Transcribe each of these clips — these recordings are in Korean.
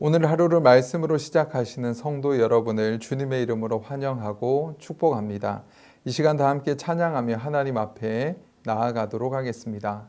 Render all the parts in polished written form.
오늘 하루를 말씀으로 시작하시는 성도 여러분을 주님의 이름으로 환영하고 축복합니다. 이 시간 다 함께 찬양하며 하나님 앞에 나아가도록 하겠습니다.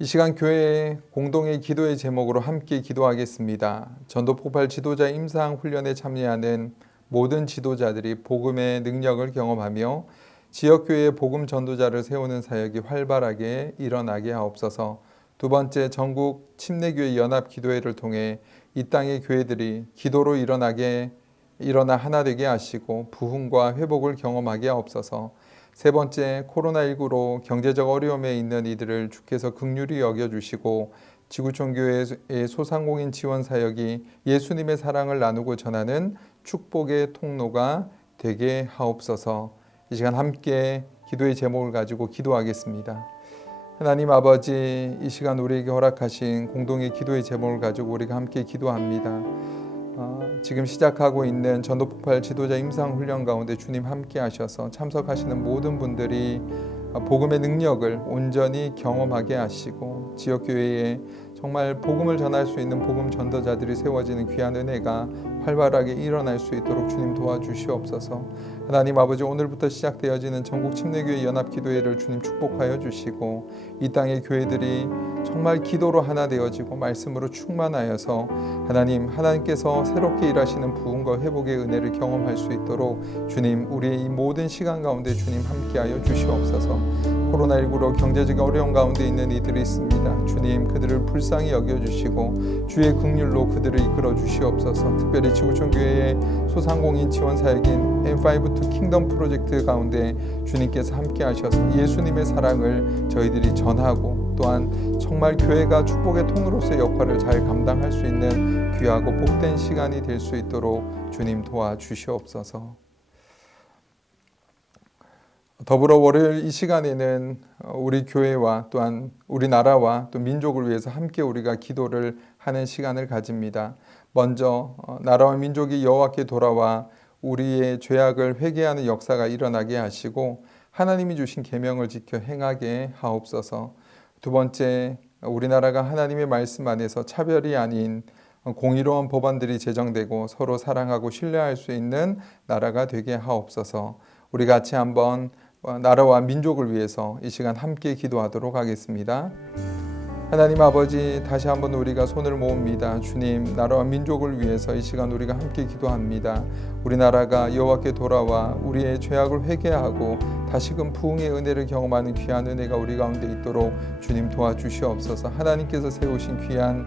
이 시간 교회 공동의 기도의 제목으로 함께 기도하겠습니다. 전도 폭발 지도자 임상 훈련에 참여하는 모든 지도자들이 복음의 능력을 경험하며 지역교회의 복음 전도자를 세우는 사역이 활발하게 일어나게 하옵소서. 두 번째, 전국 침례교회 연합 기도회를 통해 이 땅의 교회들이 기도로 일어나 하나 되게 하시고 부흥과 회복을 경험하게 하옵소서. 세 번째, 코로나19로 경제적 어려움에 있는 이들을 주께서 긍휼히 여겨주시고 지구촌 교회의 소상공인 지원 사역이 예수님의 사랑을 나누고 전하는 축복의 통로가 되게 하옵소서. 이 시간 함께 기도의 제목을 가지고 기도하겠습니다. 하나님 아버지, 이 시간 우리에게 허락하신 공동의 기도의 제목을 가지고 우리가 함께 기도합니다. 지금 시작하고 있는 전도폭발 지도자 임상훈련 가운데 주님 함께 하셔서 참석하시는 모든 분들이 복음의 능력을 온전히 경험하게 하시고 지역교회에 정말 복음을 전할 수 있는 복음 전도자들이 세워지는 귀한 은혜가 활발하게 일어날 수 있도록 주님 도와주시옵소서. 하나님 아버지, 오늘부터 시작되어지는 전국 침례교회 연합기도회를 주님 축복하여 주시고 이 땅의 교회들이 정말 기도로 하나 되어지고 말씀으로 충만하여서 하나님께서 새롭게 일하시는 부흥과 회복의 은혜를 경험할 수 있도록 주님, 우리의 이 모든 시간 가운데 주님 함께하여 주시옵소서. 코로나19로 경제적 어려움 가운데 있는 이들이 있습니다. 주님, 그들을 불쌍히 여겨주시고 주의 긍휼로 그들을 이끌어 주시옵소서. 특별히 지구촌 교회의 소상공인 지원 사역인 M5 킹덤 프로젝트 가운데 주님께서 함께하셔서 예수님의 사랑을 저희들이 전하고 또한 정말 교회가 축복의 통로로서의 역할을 잘 감당할 수 있는 귀하고 복된 시간이 될 수 있도록 주님 도와주시옵소서. 더불어 월요일 이 시간에는 우리 교회와 또한 우리나라와 또 민족을 위해서 함께 우리가 기도를 하는 시간을 가집니다. 먼저 나라와 민족이 여호와께 돌아와 우리의 죄악을 회개하는 역사가 일어나게 하시고 하나님이 주신 계명을 지켜 행하게 하옵소서. 두 번째, 우리나라가 하나님의 말씀 안에서 차별이 아닌 공의로운 법안들이 제정되고 서로 사랑하고 신뢰할 수 있는 나라가 되게 하옵소서. 우리 같이 한번 나라와 민족을 위해서 이 시간 함께 기도하도록 하겠습니다. 하나님 아버지, 다시 한번 우리가 손을 모읍니다. 주님, 나라와 민족을 위해서 이 시간 우리가 함께 기도합니다. 우리나라가 여호와께 돌아와 우리의 죄악을 회개하고 다시금 부흥의 은혜를 경험하는 귀한 은혜가 우리 가운데 있도록 주님 도와주시옵소서. 하나님께서 세우신 귀한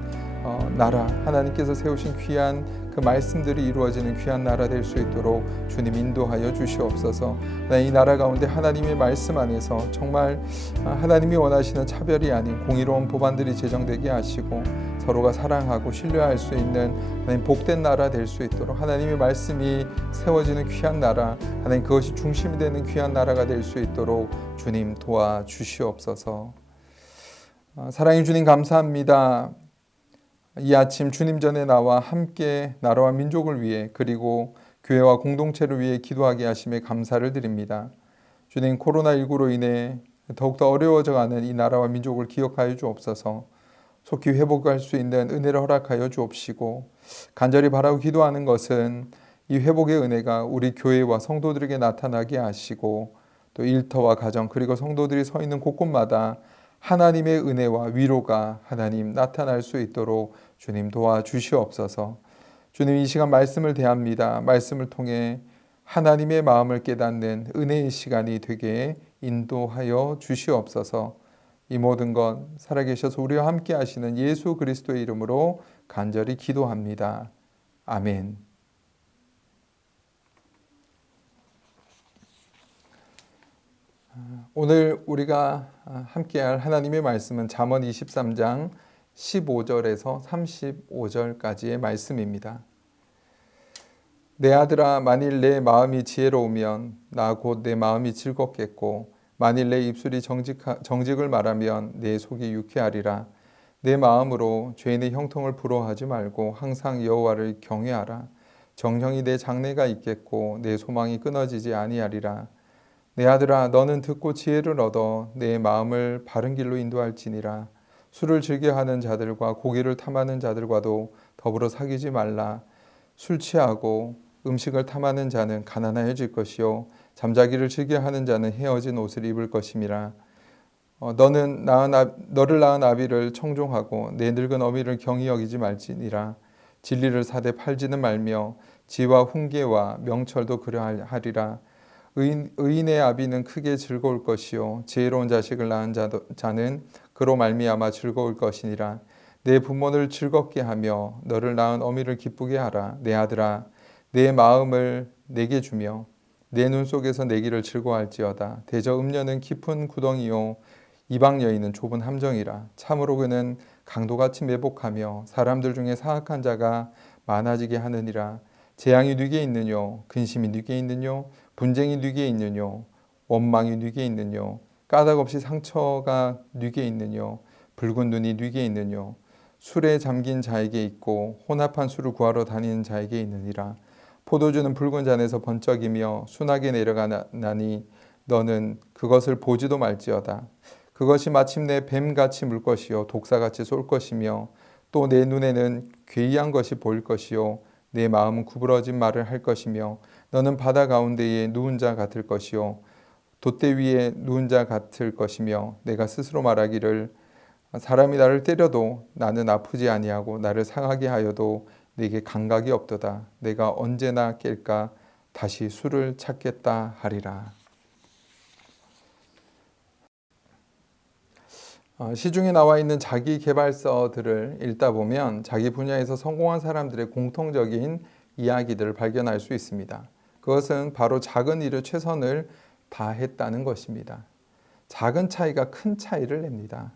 나라, 하나님께서 세우신 귀한 그 말씀들이 이루어지는 귀한 나라 될 수 있도록 주님 인도하여 주시옵소서. 이 나라 가운데 하나님의 말씀 안에서 정말 하나님이 원하시는 차별이 아닌 공의로운 법안들이 제정되게 하시고 서로가 사랑하고 신뢰할 수 있는 하나님 복된 나라 될 수 있도록 하나님의 말씀이 세워지는 귀한 나라, 하나님 그것이 중심이 되는 귀한 나라가 될 수 있도록 주님 도와주시옵소서. 사랑의 주님 감사합니다. 이 아침 주님 전에 나와 함께 나라와 민족을 위해 그리고 교회와 공동체를 위해 기도하게 하심에 감사를 드립니다. 주님, 코로나19로 인해 더욱더 어려워져가는 이 나라와 민족을 기억하여 주옵소서. 속히 회복할 수 있는 은혜를 허락하여 주옵시고 간절히 바라고 기도하는 것은 이 회복의 은혜가 우리 교회와 성도들에게 나타나게 하시고 또 일터와 가정 그리고 성도들이 서 있는 곳곳마다 하나님의 은혜와 위로가 하나님 나타날 수 있도록 주님 도와주시옵소서. 주님, 이 시간 말씀을 대합니다. 말씀을 통해 하나님의 마음을 깨닫는 은혜의 시간이 되게 인도하여 주시옵소서. 이 모든 것 살아계셔서 우리와 함께 하시는 예수 그리스도의 이름으로 간절히 기도합니다. 아멘. 오늘 우리가 함께할 하나님의 말씀은 잠언 23장 15절에서 35절까지의 말씀입니다. 내 아들아, 만일 내 마음이 지혜로우면 나 곧 내 마음이 즐겁겠고 만일 내 입술이 정직을 말하면 내 속이 유쾌하리라. 내 마음으로 죄인의 형통을 부러워하지 말고 항상 여호와를 경외하라. 정령이 내 장래가 있겠고 내 소망이 끊어지지 아니하리라. 내 아들아, 너는 듣고 지혜를 얻어 내 마음을 바른 길로 인도할지니라. 술을 즐겨하는 자들과 고기를 탐하는 자들과도 더불어 사귀지 말라. 술 취하고 음식을 탐하는 자는 가난해질 것이요 잠자기를 즐겨하는 자는 헤어진 옷을 입을 것임이라. 너를 낳은 아비를 청종하고 내 늙은 어미를 경히 여기지 말지니라. 진리를 사되 팔지는 말며 지와 훈계와 명철도 그러하리라. 의인의 아비는 크게 즐거울 것이요 지혜로운 자식을 낳은 자는 그로 말미암아 즐거울 것이니라. 내 부모를 즐겁게 하며 너를 낳은 어미를 기쁘게 하라. 내 아들아, 내 마음을 내게 주며 내 눈 속에서 내 길을 즐거워할지어다. 대저 음녀는 깊은 구덩이요 이방 여인은 좁은 함정이라. 참으로 그는 강도같이 매복하며 사람들 중에 사악한 자가 많아지게 하느니라. 재앙이 네게 있느뇨 근심이 네게 있느뇨 분쟁이 네게 있느뇨 원망이 네게 있느뇨 까닭없이 상처가 네게 있느뇨 붉은 눈이 네게 있느뇨 술에 잠긴 자에게 있고 혼합한 술을 구하러 다니는 자에게 있느니라. 포도주는 붉은 잔에서 번쩍이며 순하게 내려가나니 너는 그것을 보지도 말지어다. 그것이 마침내 뱀같이 물 것이요 독사같이 쏠 것이며 또 내 눈에는 괴이한 것이 보일 것이요 내 마음은 구부러진 말을 할 것이며 너는 바다 가운데에 누운 자 같을 것이요 돛대 위에 누운 자 같을 것이며 내가 스스로 말하기를 사람이 나를 때려도 나는 아프지 아니하고 나를 상하게 하여도 내게 감각이 없도다. 내가 언제나 깰까 다시 술을 찾겠다 하리라. 시중에 나와 있는 자기 계발서들을 읽다 보면 자기 분야에서 성공한 사람들의 공통적인 이야기들을 발견할 수 있습니다. 그것은 바로 작은 일에 최선을 다했다는 것입니다. 작은 차이가 큰 차이를 냅니다.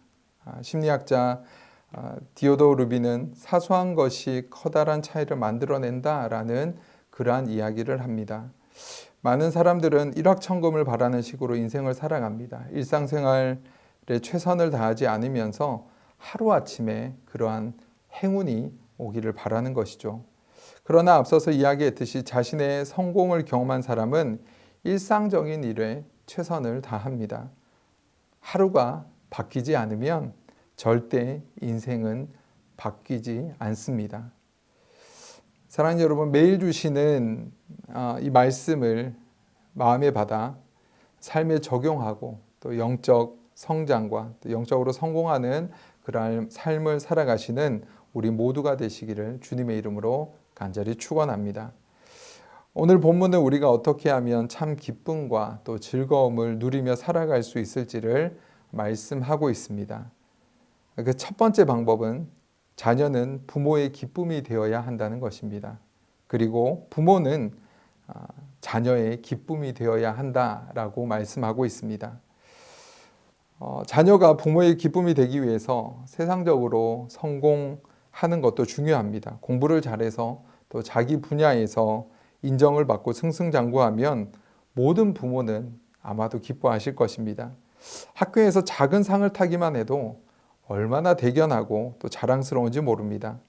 심리학자 디오도 루비는 사소한 것이 커다란 차이를 만들어낸다라는 그러한 이야기를 합니다. 많은 사람들은 일확천금을 바라는 식으로 인생을 살아갑니다. 일상생활에 최선을 다하지 않으면서 하루아침에 그러한 행운이 오기를 바라는 것이죠. 그러나 앞서서 이야기했듯이 자신의 성공을 경험한 사람은 일상적인 일에 최선을 다합니다. 하루가 바뀌지 않으면 절대 인생은 바뀌지 않습니다. 사랑하는 여러분, 매일 주시는 이 말씀을 마음에 받아 삶에 적용하고 또 영적 성장과 또 영적으로 성공하는 그런 삶을 살아가시는 우리 모두가 되시기를 주님의 이름으로 간절히 축원합니다. 오늘 본문은 우리가 어떻게 하면 참 기쁨과 또 즐거움을 누리며 살아갈 수 있을지를 말씀하고 있습니다. 그 첫 번째 방법은 자녀는 부모의 기쁨이 되어야 한다는 것입니다. 그리고 부모는 자녀의 기쁨이 되어야 한다라고 말씀하고 있습니다. 자녀가 부모의 기쁨이 되기 위해서 세상적으로 성공하는 것도 중요합니다. 공부를 잘해서 또 자기 분야에서 인정을 받고 승승장구하면 모든 부모는 아마도 기뻐하실 것입니다. 학교에서 작은 상을 타기만 해도 얼마나 대견하고 또 자랑스러운지 모릅니다.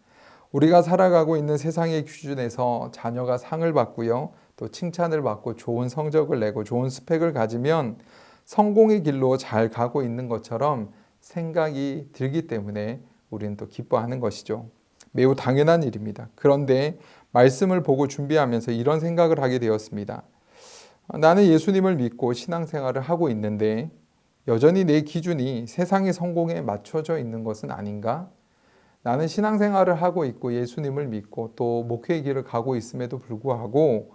우리가 살아가고 있는 세상의 기준에서 자녀가 상을 받고요, 또 칭찬을 받고 좋은 성적을 내고 좋은 스펙을 가지면 성공의 길로 잘 가고 있는 것처럼 생각이 들기 때문에 우리는 또 기뻐하는 것이죠. 매우 당연한 일입니다. 그런데 말씀을 보고 준비하면서 이런 생각을 하게 되었습니다. 나는 예수님을 믿고 신앙생활을 하고 있는데 여전히 내 기준이 세상의 성공에 맞춰져 있는 것은 아닌가? 나는 신앙생활을 하고 있고 예수님을 믿고 또 목회의 길을 가고 있음에도 불구하고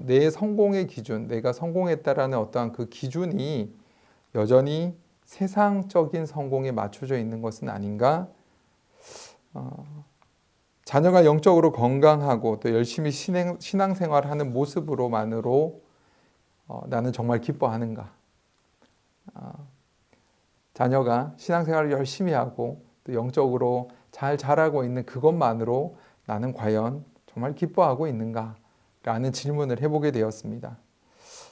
내 성공의 기준, 내가 성공했다라는 어떠한 그 기준이 여전히 세상적인 성공에 맞춰져 있는 것은 아닌가? 자녀가 영적으로 건강하고 또 열심히 신앙생활하는 모습으로만으로 나는 정말 기뻐하는가? 자녀가 신앙생활을 열심히 하고 또 영적으로 잘 자라고 있는 그것만으로 나는 과연 정말 기뻐하고 있는가? 라는 질문을 해보게 되었습니다.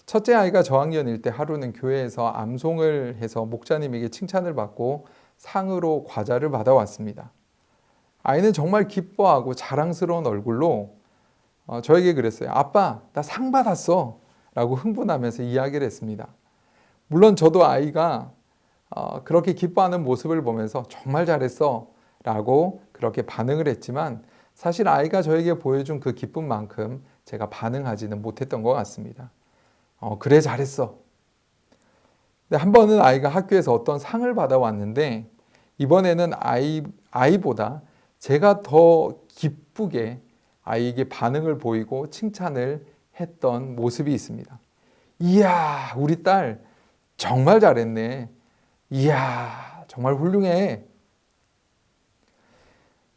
첫째 아이가 저학년일 때 하루는 교회에서 암송을 해서 목사님에게 칭찬을 받고 상으로 과자를 받아왔습니다. 아이는 정말 기뻐하고 자랑스러운 얼굴로 저에게 그랬어요. 아빠, 나 상 받았어. 라고 흥분하면서 이야기를 했습니다. 물론 저도 아이가 그렇게 기뻐하는 모습을 보면서 정말 잘했어. 라고 그렇게 반응을 했지만 사실 아이가 저에게 보여준 그 기쁨만큼 제가 반응하지는 못했던 것 같습니다. 그래, 잘했어. 근데 한 번은 아이가 학교에서 어떤 상을 받아왔는데 이번에는 아이보다 제가 더 기쁘게 아이에게 반응을 보이고 칭찬을 했던 모습이 있습니다. 이야, 우리 딸 정말 잘했네. 이야, 정말 훌륭해.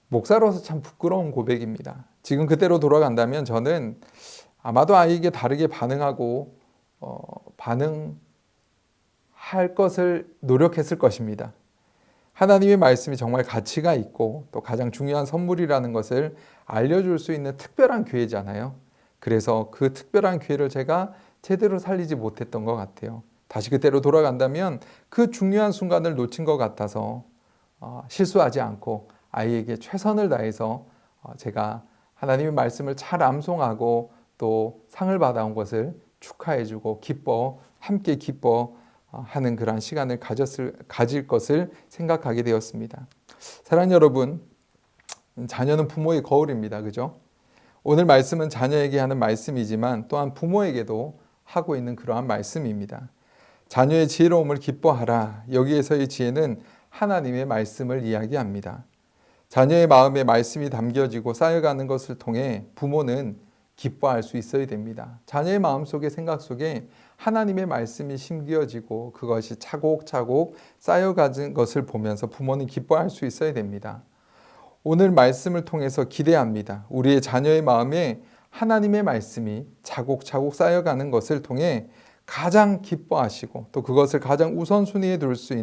목사로서 참 부끄러운 고백입니다. 지금 그때로 돌아간다면 저는 아마도 아이에게 다르게 반응하고 반응할 것을 노력했을 것입니다. 하나님의 말씀이 정말 가치가 있고 또 가장 중요한 선물이라는 것을 알려줄 수 있는 특별한 기회잖아요. 그래서 그 특별한 기회를 제가 제대로 살리지 못했던 것 같아요. 다시 그때로 돌아간다면 그 중요한 순간을 놓친 것 같아서 실수하지 않고 아이에게 최선을 다해서 제가 하나님의 말씀을 잘 암송하고 또 상을 받아온 것을 축하해주고 함께 기뻐하는 그러한 시간을 가질 것을 생각하게 되었습니다. 사랑하는 여러분, 자녀는 부모의 거울입니다. 그죠? 오늘 말씀은 자녀에게 하는 말씀이지만 또한 부모에게도 하고 있는 그러한 말씀입니다. 자녀의 지혜로움을 기뻐하라. 여기에서의 지혜는 하나님의 말씀을 이야기합니다. 자녀의 마음에 말씀이 담겨지고 쌓여가는 것을 통해 부모는 기뻐할 수 있어야 됩니다. 자녀의 마음속에 생각 속에 하나님의 말씀이 심겨지고 그것이 차곡차곡 쌓여가는 것을 보면서 부모는 기뻐할 수 있어야 됩니다. 오늘 말씀을 통해서 기대합니다. 우리의 자녀의 마음에 하나님의 말씀이 차곡차곡 쌓여가는 것을 통해 가장 기뻐하시고 또 그것을 가장 우선순위에 둘 수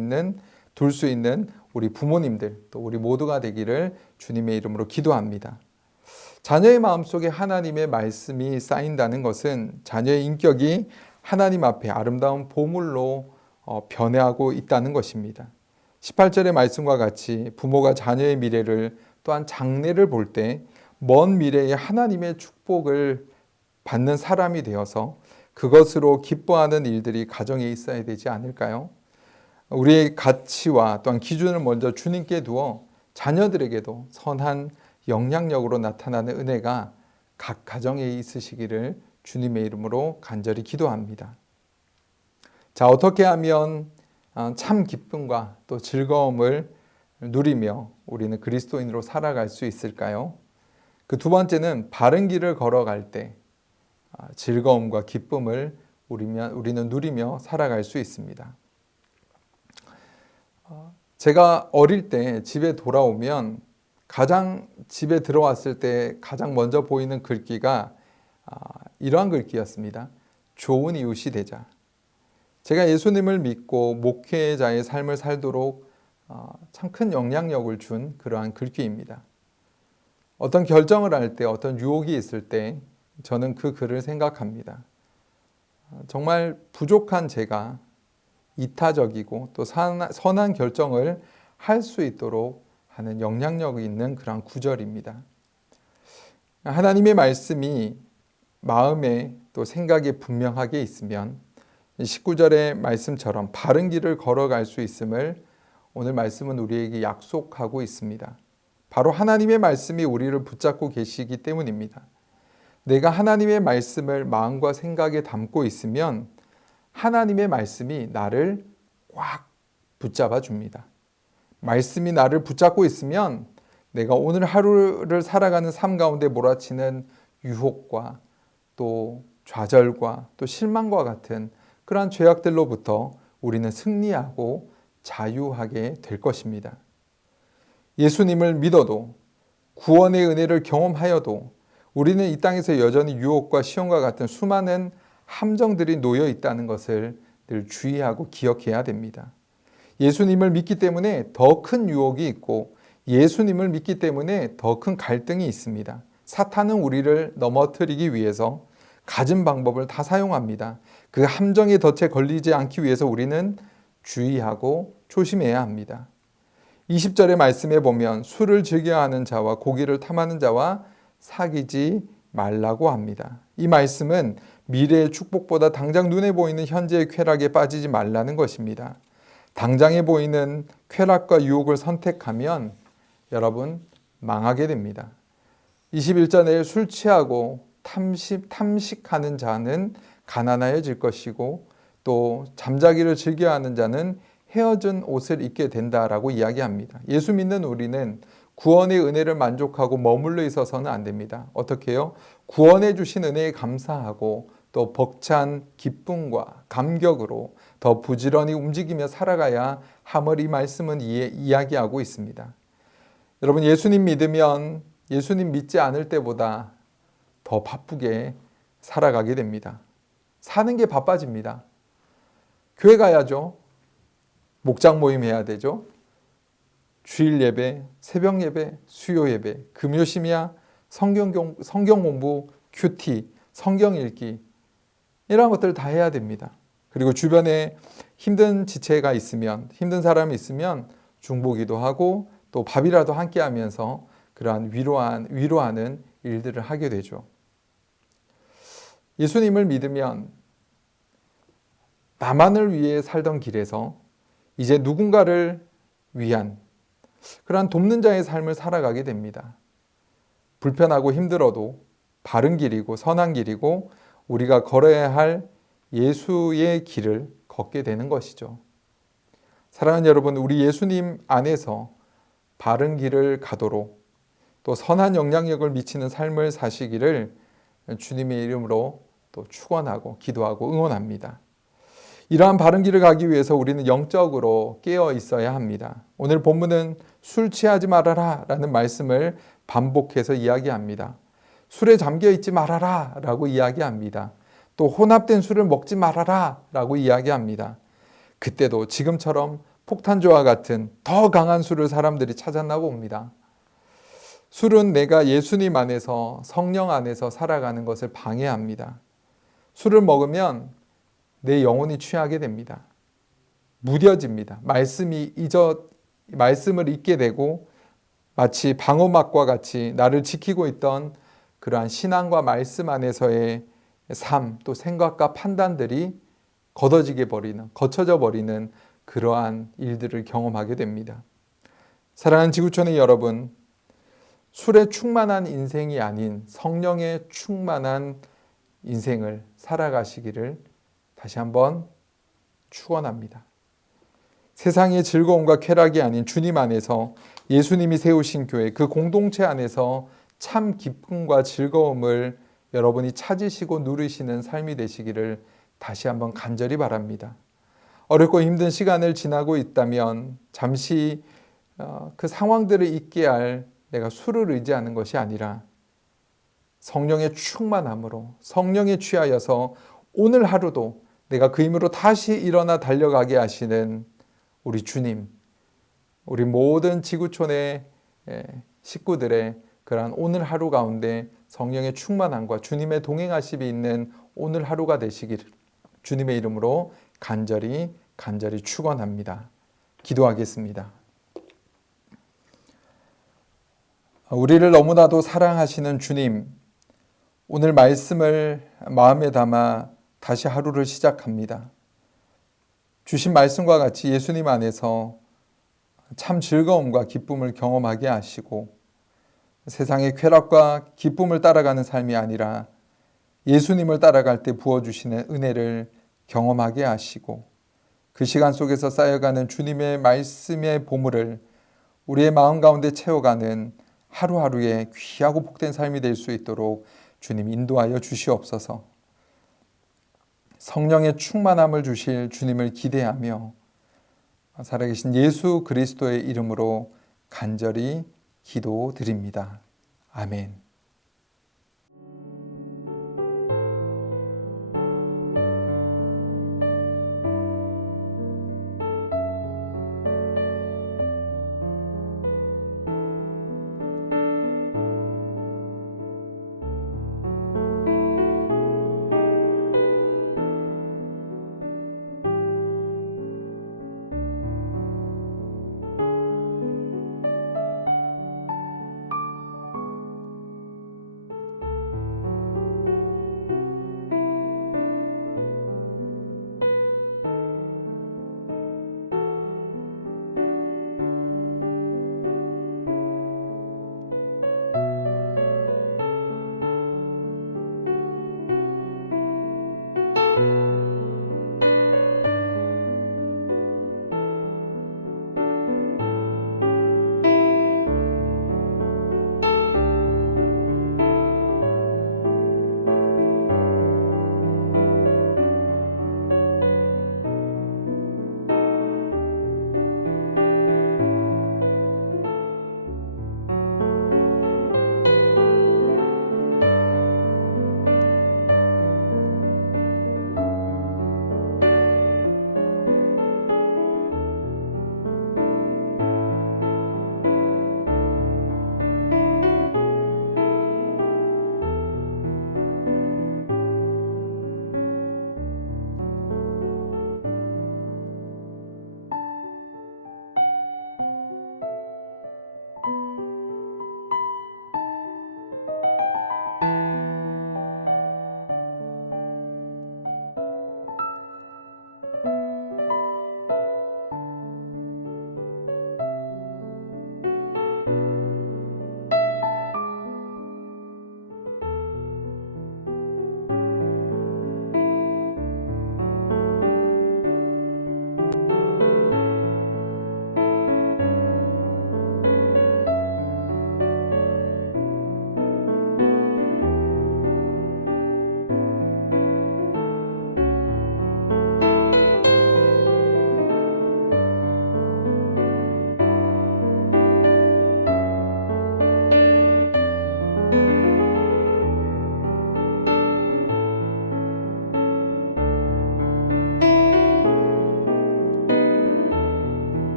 있는 우리 부모님들 또 우리 모두가 되기를 주님의 이름으로 기도합니다. 자녀의 마음속에 하나님의 말씀이 쌓인다는 것은 자녀의 인격이 하나님 앞에 아름다운 보물로 변해가고 있다는 것입니다. 18절의 말씀과 같이 부모가 자녀의 미래를 또한 장래를 볼 때 먼 미래에 하나님의 축복을 받는 사람이 되어서 그것으로 기뻐하는 일들이 가정에 있어야 되지 않을까요? 우리의 가치와 또한 기준을 먼저 주님께 두어 자녀들에게도 선한 영향력으로 나타나는 은혜가 각 가정에 있으시기를 주님의 이름으로 간절히 기도합니다. 자, 어떻게 하면 참 기쁨과 또 즐거움을 누리며 우리는 그리스도인으로 살아갈 수 있을까요? 그 두 번째는 바른 길을 걸어갈 때 즐거움과 기쁨을 우리는 누리며 살아갈 수 있습니다. 제가 어릴 때 집에 돌아오면 집에 들어왔을 때 가장 먼저 보이는 글귀가 이러한 글귀였습니다. 좋은 이웃이 되자. 제가 예수님을 믿고 목회자의 삶을 살도록 참 큰 영향력을 준 그러한 글귀입니다. 어떤 결정을 할 때, 어떤 유혹이 있을 때 저는 그 글을 생각합니다. 정말 부족한 제가 이타적이고 또 선한 결정을 할 수 있도록 하는 영향력이 있는 그런 구절입니다. 하나님의 말씀이 마음에 또 생각에 분명하게 있으면 19절의 말씀처럼 바른 길을 걸어갈 수 있음을 오늘 말씀은 우리에게 약속하고 있습니다. 바로 하나님의 말씀이 우리를 붙잡고 계시기 때문입니다. 내가 하나님의 말씀을 마음과 생각에 담고 있으면 하나님의 말씀이 나를 꽉 붙잡아 줍니다. 말씀이 나를 붙잡고 있으면 내가 오늘 하루를 살아가는 삶 가운데 몰아치는 유혹과 또 좌절과 또 실망과 같은 그러한 죄악들로부터 우리는 승리하고 자유하게 될 것입니다. 예수님을 믿어도 구원의 은혜를 경험하여도 우리는 이 땅에서 여전히 유혹과 시험과 같은 수많은 함정들이 놓여 있다는 것을 늘 주의하고 기억해야 됩니다. 예수님을 믿기 때문에 더 큰 유혹이 있고 예수님을 믿기 때문에 더 큰 갈등이 있습니다. 사탄은 우리를 넘어뜨리기 위해서 가진 방법을 다 사용합니다. 그 함정의 덫에 걸리지 않기 위해서 우리는 주의하고 조심해야 합니다. 20절의 말씀에 보면 술을 즐겨하는 자와 고기를 탐하는 자와 사귀지 말라고 합니다. 이 말씀은 미래의 축복보다 당장 눈에 보이는 현재의 쾌락에 빠지지 말라는 것입니다. 당장에 보이는 쾌락과 유혹을 선택하면 여러분 망하게 됩니다. 21절에 술 취하고 탐식하는 자는 가난하여질 것이고 또 잠자기를 즐겨하는 자는 헤어진 옷을 입게 된다라고 이야기합니다. 예수 믿는 우리는 구원의 은혜를 만족하고 머물러 있어서는 안 됩니다. 어떻게 해요? 구원해 주신 은혜에 감사하고 또 벅찬 기쁨과 감격으로 더 부지런히 움직이며 살아가야 함을 이 말씀은 이야기하고 있습니다. 여러분 예수님 믿으면 예수님 믿지 않을 때보다 더 바쁘게 살아가게 됩니다. 사는 게 바빠집니다. 교회 가야죠. 목장 모임 해야 되죠. 주일 예배, 새벽 예배, 수요 예배, 금요 심야, 성경 공부, 큐티, 성경 읽기 이런 것들 다 해야 됩니다. 그리고 주변에 힘든 지체가 있으면 힘든 사람이 있으면 중보기도 하고 또 밥이라도 함께 하면서 그러한 위로하는 일들을 하게 되죠. 예수님을 믿으면 나만을 위해 살던 길에서 이제 누군가를 위한 그러한 돕는 자의 삶을 살아가게 됩니다. 불편하고 힘들어도 바른 길이고 선한 길이고 우리가 걸어야 할 예수의 길을 걷게 되는 것이죠. 사랑하는 여러분, 우리 예수님 안에서 바른 길을 가도록 또 선한 영향력을 미치는 삶을 사시기를 주님의 이름으로 또 축원하고 기도하고 응원합니다. 이러한 바른 길을 가기 위해서 우리는 영적으로 깨어 있어야 합니다. 오늘 본문은 술 취하지 말아라 라는 말씀을 반복해서 이야기합니다. 술에 잠겨 있지 말아라 라고 이야기합니다. 또 혼합된 술을 먹지 말아라 라고 이야기합니다. 그때도 지금처럼 폭탄주와 같은 더 강한 술을 사람들이 찾았나 봅니다. 술은 내가 예수님 안에서 성령 안에서 살아가는 것을 방해합니다. 술을 먹으면 내 영혼이 취하게 됩니다. 무뎌집니다. 말씀을 잊게 되고 마치 방어막과 같이 나를 지키고 있던 그러한 신앙과 말씀 안에서의 삶, 또 생각과 판단들이 거쳐져 버리는 그러한 일들을 경험하게 됩니다. 사랑하는 지구촌의 여러분, 술에 충만한 인생이 아닌 성령에 충만한 인생을 살아가시기를 다시 한번 축원합니다. 세상의 즐거움과 쾌락이 아닌 주님 안에서 예수님이 세우신 교회, 그 공동체 안에서 참 기쁨과 즐거움을 여러분이 찾으시고 누리시는 삶이 되시기를 다시 한번 간절히 바랍니다. 어렵고 힘든 시간을 지나고 있다면 잠시 그 상황들을 잊게 할 내가 술을 의지하는 것이 아니라 성령의 충만함으로 성령에 취하여서 오늘 하루도 내가 그 힘으로 다시 일어나 달려가게 하시는 우리 주님, 우리 모든 지구촌의 식구들의 그러한 오늘 하루 가운데 성령의 충만함과 주님의 동행하심이 있는 오늘 하루가 되시기를 주님의 이름으로 간절히 축원합니다. 기도하겠습니다. 우리를 너무나도 사랑하시는 주님, 오늘 말씀을 마음에 담아 다시 하루를 시작합니다. 주신 말씀과 같이 예수님 안에서 참 즐거움과 기쁨을 경험하게 하시고 세상의 쾌락과 기쁨을 따라가는 삶이 아니라 예수님을 따라갈 때 부어주시는 은혜를 경험하게 하시고 그 시간 속에서 쌓여가는 주님의 말씀의 보물을 우리의 마음 가운데 채워가는 하루하루의 귀하고 복된 삶이 될 수 있도록 주님 인도하여 주시옵소서. 성령의 충만함을 주실 주님을 기대하며 살아계신 예수 그리스도의 이름으로 간절히 기도드립니다. 아멘.